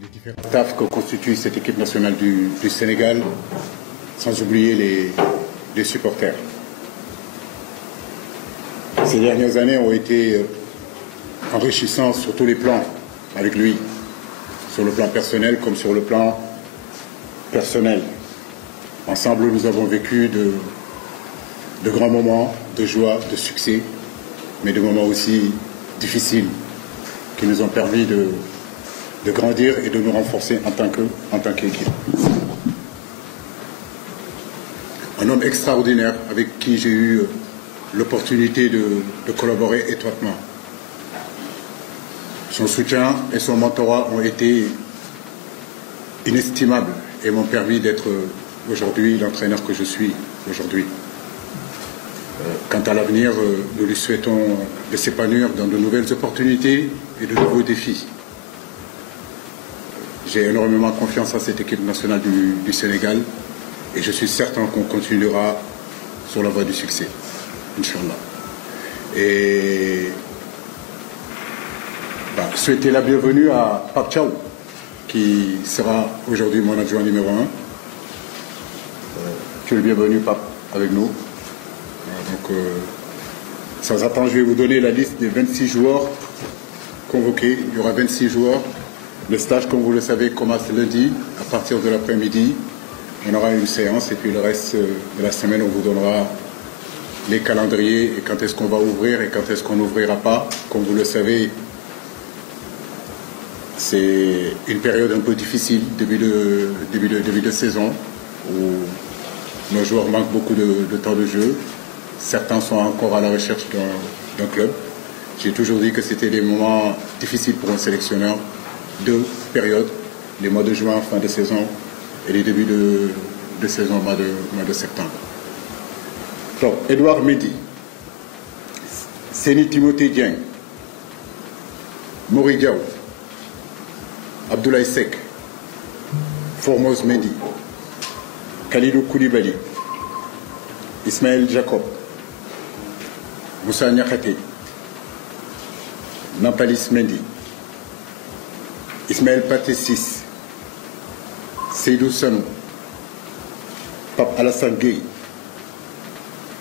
les différents staffs que constitue cette équipe nationale du Sénégal, sans oublier les supporters. Ces dernières années ont été enrichissantes sur tous les plans avec lui, sur le plan personnel comme sur le plan personnel. Ensemble, nous avons vécu de grands moments de joie, de succès, mais de moments aussi difficiles qui nous ont permis de grandir et de nous renforcer en tant qu'équipe. Un homme extraordinaire avec qui j'ai eu l'opportunité de collaborer étroitement. Son soutien et son mentorat ont été inestimables et m'ont permis d'être aujourd'hui l'entraîneur que je suis aujourd'hui. Quant à l'avenir, nous lui souhaitons de s'épanouir dans de nouvelles opportunités et de nouveaux défis. J'ai énormément confiance à cette équipe nationale du Sénégal et je suis certain qu'on continuera sur la voie du succès, Inch'Allah. Et souhaiter la bienvenue à Pape Thiaw, qui sera aujourd'hui mon adjoint numéro 1. Tu es le bienvenu, Pape, avec nous. Donc, sans attendre, je vais vous donner la liste des 26 joueurs convoqués. Il y aura 26 joueurs. Le stage, comme vous le savez, commence lundi à partir de l'après-midi. On aura une séance et puis le reste de la semaine, on vous donnera les calendriers et quand est-ce qu'on va ouvrir et quand est-ce qu'on n'ouvrira pas. Comme vous le savez, c'est une période un peu difficile, début de saison, où nos joueurs manquent beaucoup de temps de jeu. Certains sont encore à la recherche d'un club. J'ai toujours dit que c'était des moments difficiles pour un sélectionneur. Deux périodes, les mois de juin, fin de saison, et les débuts de saison, mois de septembre. Donc, Edouard Mendy, Séni Timothée Dieng, Mori Diaw, Abdoulaye Seck, Formose Mendy, Khalidou Koulibaly, Ismaël Jacob, Moussa Niakhaté, Nampalis Mendy, Ismaël Patessis, Seydou Sanou, Pape Alassane Gueye,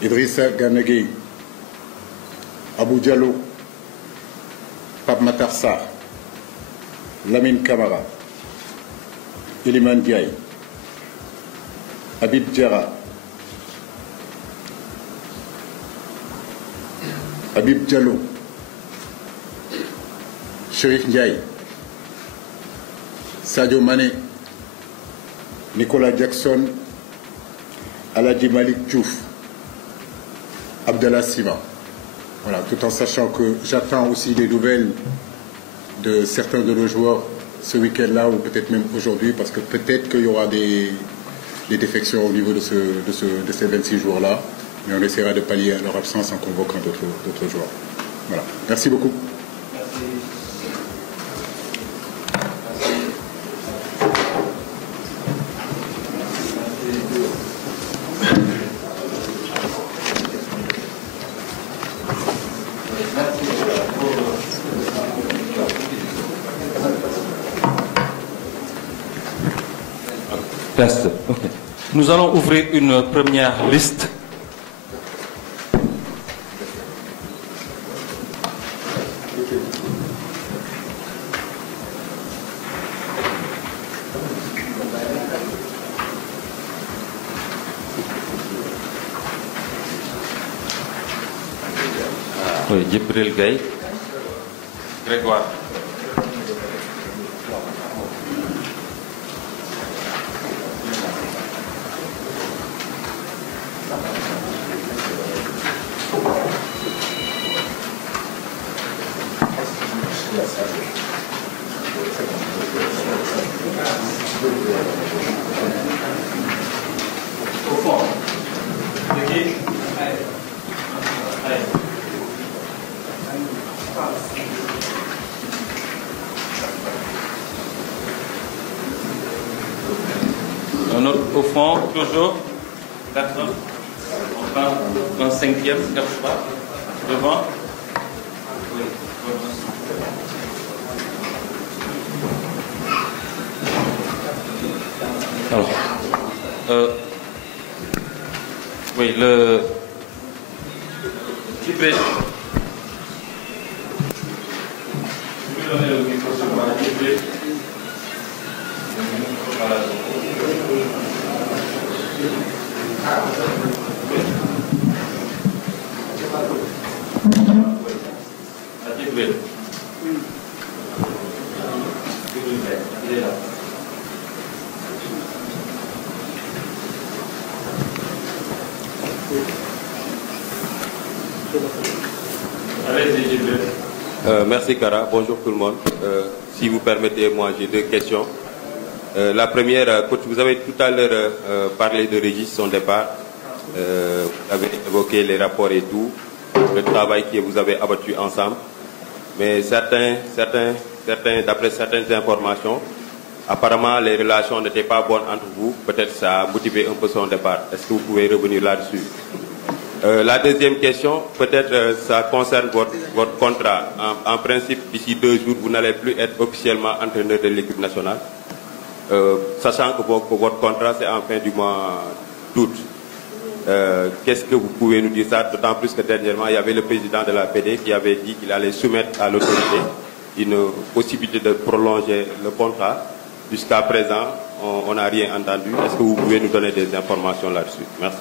Idrissa Gana Gueye, Abou Diallo, Pape Matar Sarr, Lamine Camara, Iliman Diaye, Habib Diarra, Habib Diallo, Chérif Ndiaye, Sadio Mané, Nicolas Jackson, Aladji Malik Diouf, Abdallah Sima. Voilà, tout en sachant que j'attends aussi des nouvelles de certains de nos joueurs ce week-end-là ou peut-être même aujourd'hui, parce que peut-être qu'il y aura des défections au niveau de ces 26 jours-là, mais on essaiera de pallier à leur absence en convoquant d'autres joueurs. Voilà, merci beaucoup. Okay. Nous allons ouvrir une première liste. Oui, Djibril Gaye, Grégoire. Un autre au fond, toujours. D'accord. Enfin, un cinquième, quelque part. Devant. Oui. Alors, oui, le Djibril. Je vais donner le micro sur moi, Djibril. Voilà. Djibril. Il est là. Merci Kara, bonjour tout le monde. Si vous permettez, moi j'ai deux questions. La première, coach, vous avez tout à l'heure parlé de Régis, son départ. Vous avez évoqué les rapports et tout, le travail que vous avez abattu ensemble. Mais d'après certaines informations, apparemment les relations n'étaient pas bonnes entre vous. Peut-être ça a motivé un peu son départ. Est-ce que vous pouvez revenir là-dessus? La deuxième question, peut-être ça concerne votre contrat. En principe, d'ici 2 jours, vous n'allez plus être officiellement entraîneur de l'équipe nationale. Sachant que votre contrat, c'est en fin du mois d'août. Qu'est-ce que vous pouvez nous dire ça? D'autant plus que dernièrement, il y avait le président de la PD qui avait dit qu'il allait soumettre à l'autorité une possibilité de prolonger le contrat. Jusqu'à présent, on n'a rien entendu. Est-ce que vous pouvez nous donner des informations là-dessus? Merci.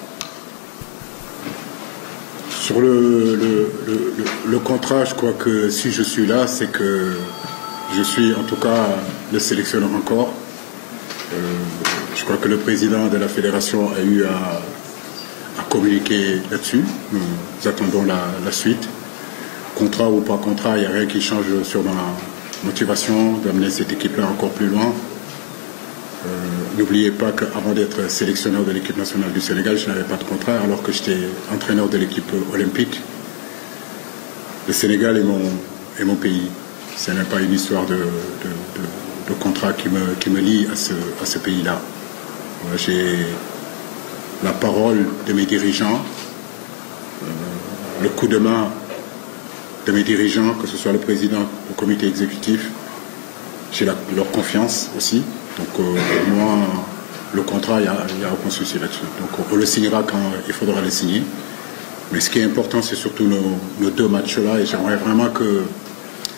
Sur le contrat, je crois que si je suis là, c'est que je suis en tout cas le sélectionneur encore. Je crois que le président de la fédération a eu à communiquer là-dessus. Nous attendons la suite. Contrat ou pas contrat, il n'y a rien qui change sur ma motivation d'amener cette équipe-là encore plus loin. N'oubliez pas qu'avant d'être sélectionneur de l'équipe nationale du Sénégal, je n'avais pas de contrat alors que j'étais entraîneur de l'équipe olympique. Le Sénégal est mon pays. Ce n'est pas une histoire de contrat qui me lie à ce pays-là. J'ai la parole de mes dirigeants, le coup de main de mes dirigeants, que ce soit le président, le comité exécutif. J'ai leur confiance aussi. Donc moi, le contrat, il n'y a aucun souci là-dessus. Donc on le signera quand il faudra le signer. Mais ce qui est important, c'est surtout nos 2 matchs-là. Et j'aimerais vraiment que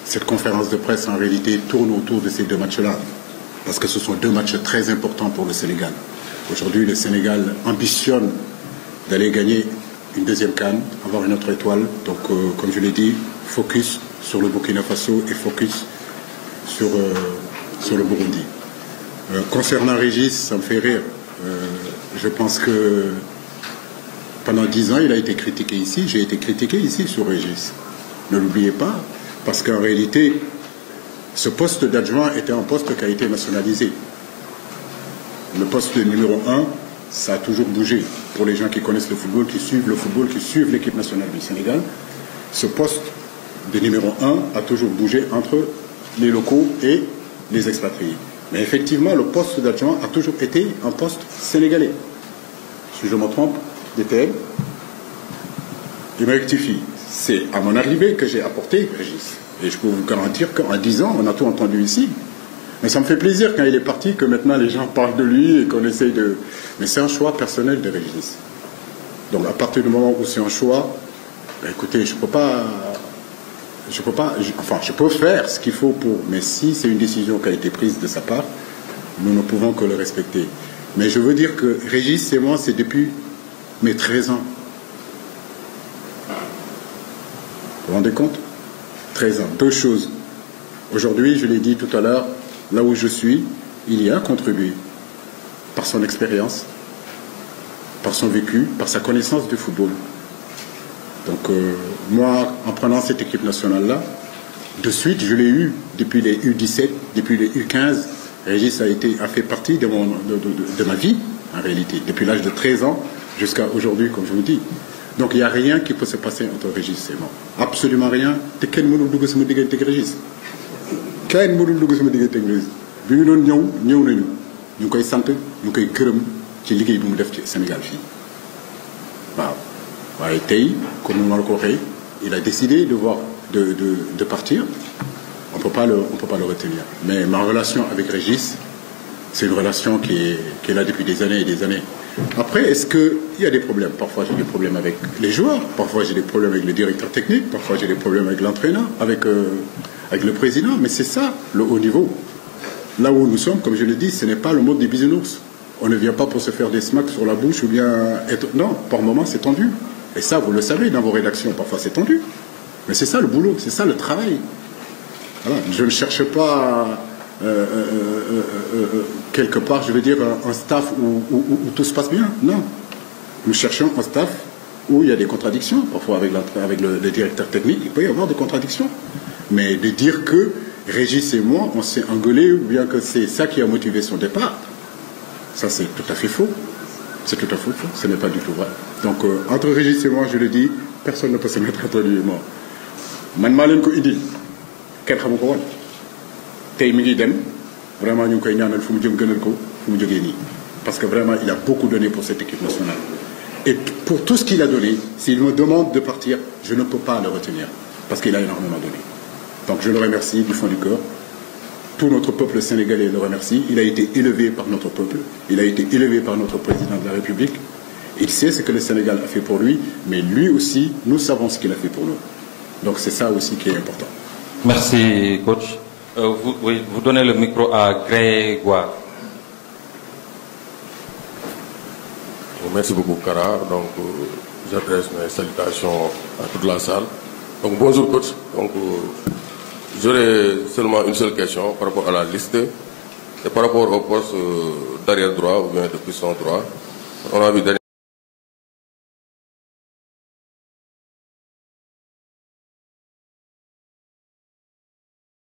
cette conférence de presse, en réalité, tourne autour de ces 2 matchs-là. Parce que ce sont 2 matchs très importants pour le Sénégal. Aujourd'hui, le Sénégal ambitionne d'aller gagner une 2e CAN, avoir une autre étoile. Donc, comme je l'ai dit, focus sur le Burkina Faso et focus sur le Burundi. Concernant Régis, ça me fait rire. Je pense que pendant 10 ans, il a été critiqué ici. J'ai été critiqué ici sur Régis. Ne l'oubliez pas, parce qu'en réalité, ce poste d'adjoint était un poste qui a été nationalisé. Le poste numéro 1, ça a toujours bougé. Pour les gens qui connaissent le football, qui suivent l'équipe nationale du Sénégal, ce poste de numéro 1 a toujours bougé entre les locaux et les expatriés. Mais effectivement, le poste d'adjoint a toujours été un poste sénégalais. Si je me trompe, DTM, il me rectifie. C'est à mon arrivée que j'ai apporté Régis. Et je peux vous garantir qu'en 10 ans, on a tout entendu ici. Mais ça me fait plaisir quand il est parti que maintenant les gens parlent de lui et qu'on essaye de... Mais c'est un choix personnel de Régis. Donc à partir du moment où c'est un choix, ben écoutez, je peux faire ce qu'il faut pour... Mais si c'est une décision qui a été prise de sa part, nous ne pouvons que le respecter. Mais je veux dire que Régis et moi, c'est depuis mes 13 ans. Vous vous rendez compte? 13 ans. 2 choses. Aujourd'hui, je l'ai dit tout à l'heure, là où je suis, il y a contribué par son expérience, par son vécu, par sa connaissance du football. Donc moi, en prenant cette équipe nationale-là, de suite, je l'ai eu depuis les U17, depuis les U15. Régis a fait partie de ma vie, en réalité, depuis l'âge de 13 ans jusqu'à aujourd'hui, comme je vous dis. Donc il n'y a rien qui peut se passer entre Régis et moi. Absolument rien. Te kenn mënul dugg sama diggante ak Régis. Kenn mënul dugg sama diggante ak Régis. Bi ñu doon ñëw nañu. ñu ngi koy sant ñu ngi koy gërëm ci liggéey bi mu def ci Sénégal fii. waaw waaye tey comme ni ma la ko waxee il a décidé de partir. On peut pas le retenir. Mais ma relation avec Régis, C'est une relation qui est là depuis des années et des années. Après, est-ce qu'il y a des problèmes? Parfois, j'ai des problèmes avec les joueurs, parfois, j'ai des problèmes avec le directeur technique, parfois, j'ai des problèmes avec l'entraîneur, avec le président, mais c'est ça, le haut niveau. Là où nous sommes, comme je l'ai dit, ce n'est pas le monde des bisounours. On ne vient pas pour se faire des smacks sur la bouche ou bien être... Non, par moments, c'est tendu. Et ça, vous le savez, dans vos rédactions, parfois, c'est tendu. Mais c'est ça le boulot, c'est ça le travail. Voilà. Je ne cherche pas... quelque part, je veux dire, un staff où tout se passe bien. Non. Nous cherchons un staff où il y a des contradictions. Parfois, avec le directeur technique, il peut y avoir des contradictions. Mais de dire que Régis et moi, on s'est engueulés, ou bien que c'est ça qui a motivé son départ, ça, c'est tout à fait faux. C'est tout à fait faux. Ce n'est pas du tout vrai. Donc, entre Régis et moi, je le dis, personne ne peut se mettre entre lui et moi. Man maa leen ko indil kenn xamu ko woon tey mi ngi dem vraiment ñu ngi koy ñaanal fu mu jëm gënal ko fu mu jógee nii parce que vraiment il a beaucoup donné pour cette équipe nationale et pour tout ce qu'il a donné s'il me demande de partir je ne peux pas le retenir parce qu'il a énormément donné. Donc je le remercie du fond du cœur. Tout notre peuple sénégalais le remercie. Il a été élevé par notre peuple, il a été élevé par notre président de la République. Il sait ce que le Sénégal a fait pour lui, mais lui aussi nous savons ce qu'il a fait pour nous. Donc c'est ça aussi qui est important. Merci, coach. Vous donnez le micro à Grégoire. Merci beaucoup, Kara. Donc, j'adresse mes salutations à toute la salle. Donc, bonjour, coach. Donc, j'aurais seulement une seule question par rapport à la liste. Et par rapport au poste d'arrière droit ou bien de puissant droit. On a vu dernièrement